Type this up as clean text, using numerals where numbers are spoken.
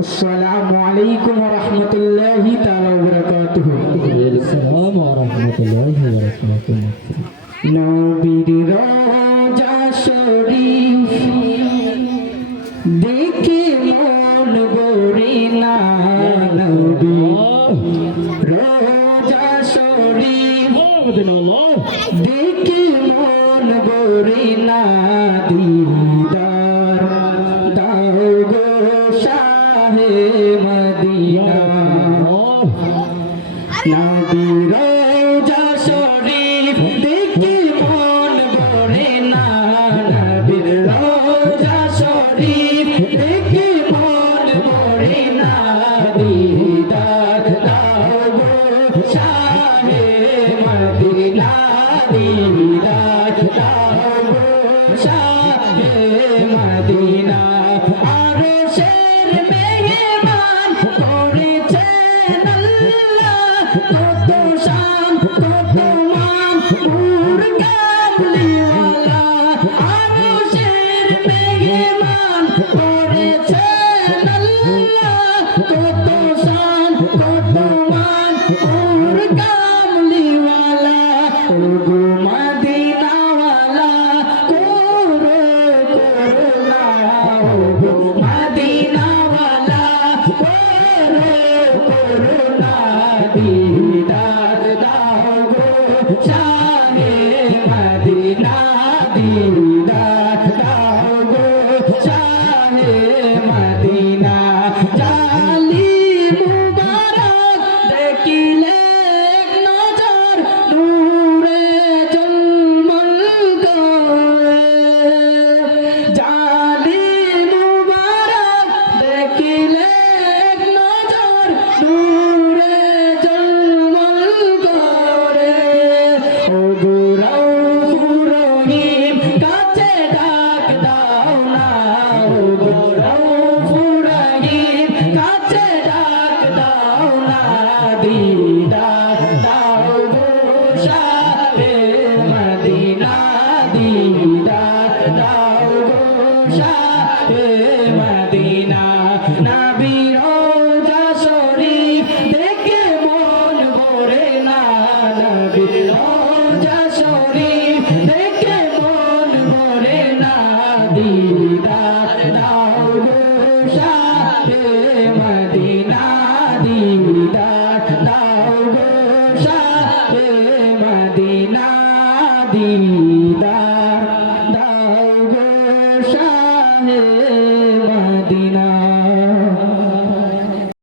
আসসালামু আলাইকুম ওয়া রাহমাতুল্লাহি তাআলা ওয়া বারাকাতুহু। আসসালামু আলাইকুম ওয়া রাহমাতুল্লাহি ওয়া বারাকাতুহু। নবীর রওজা শরীফ দেখে মন ভরে না, নবীর রওজা শরীফ দেখে মন ভরে না, দিদার দাও গো শাহে মদিনা। নবীর রওজা শরীফ দেখে মন ভরে না, নবীর রওজা শরীফ দেখে মন ভরে না, দিদার দাও গো শাহে মদিনা, দিদার দাও গো শাহে মদিনা। আরশের মেহমান করেছেন আল্লাহ, কত শান কত মান নূর কামলিওয়ালা। আরশের মেহমান করেছেন আল্লাহ, কত শান কত মান নূর কামলিওয়ালা। ওগো মদিনাওয়ালা করো করুণা, ওগো মদিনাওয়ালা করো করুণা, দিদার দাও গো শাহে মদিনা, দিদার দাও গো শাহে মদিনা। জালি মুবারক দেখিলে এক নজর নূরে জলমল করে, জালি মুবারক দেখিলে এক নজর নূরে জলমল করে। ওগো রউফুর রহিম কাছে ডাক দাও না, ওগো রউফুর রহিম কাছে ডাক দাও না, দিদার দাও গো শাহে মদিনা, দিদার দাও গো শাহে মদিনা। নবী